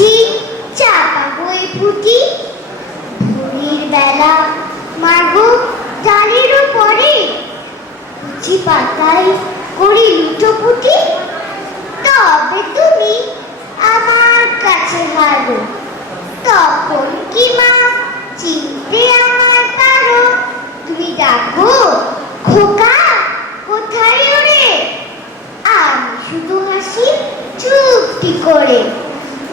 দুই ফুটি ভোরের বেলা মাগো ডালের উপরে। কুচি পাতায় করি লুটোপুটি তবে তুমি আমার কাছে হারো তখন কি মা চিনতে আমার পারো? তুমি ডাকো, খোকা, কোথায় ওরে? আমি শুধু হাসি চুপটি করে।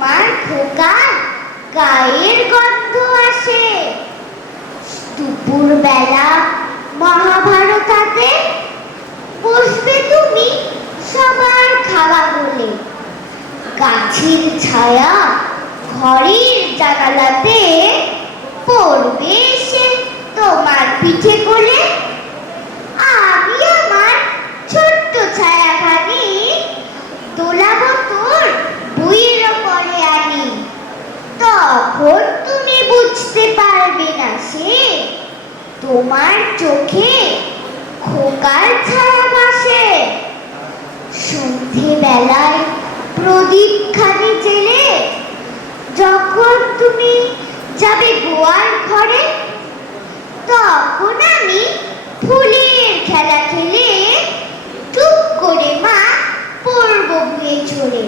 তোমার খোকার গায়ের গন্ধ আসে। দুপুর বেলা মহাভারত হাতে বসবে তুমি সবার খাওয়া বলে। গাছের ছায়া ঘরের জানালাতে পড়বে সে তোমার পিঠে তখন তুমি বুঝতে পারবে না সে। তোমার চোখে খোকার ছায়া ভাসে। সন্ধে বেলায় প্রদীপ খানি জেলে যখন তুমি যাবে গোয়ার ঘরে, তখন আমি ফুলের খেলা খেলে টুক করে মা পড়ব বুয়ে চড়ে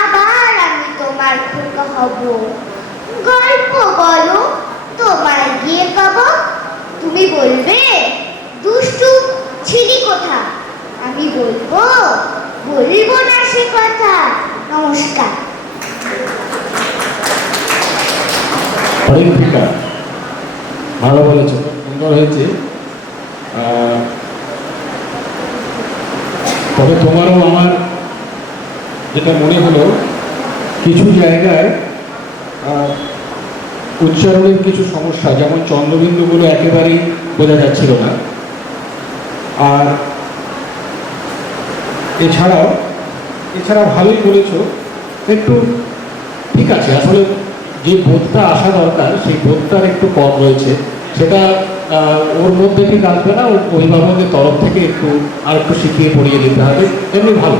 আবার আমি তোমার খোকা হব। গল্প বলো তোমায় গিয়ে কব তুমি বলবে, দুষ্টু, ছিলি কোথা? আমি বলব বলব না সে কথা। নমস্কার। পরীক্ষিকা ভালো বলেছ, সুন্দর হয়েছে। তবে তোমারও আমার যেটা মনে হলো কিছু জায়গায় উচ্চারণের কিছু সমস্যা, যেমন চন্দ্রবিন্দুগুলো একেবারেই বোঝা যাচ্ছিল না। আর এছাড়াও এছাড়া ভালোই বলেছ, একটু ঠিক আছে, আসলে যে বোধটা আসা দরকার, সেই বোধটার একটু কম রয়েছে। সেটা ওর মধ্যে ঠিক আসবে না, ওর অভিভাবকের তরফ থেকে একটু আর একটু শিখিয়ে পড়িয়ে দিতে হবে। এমনি ভালো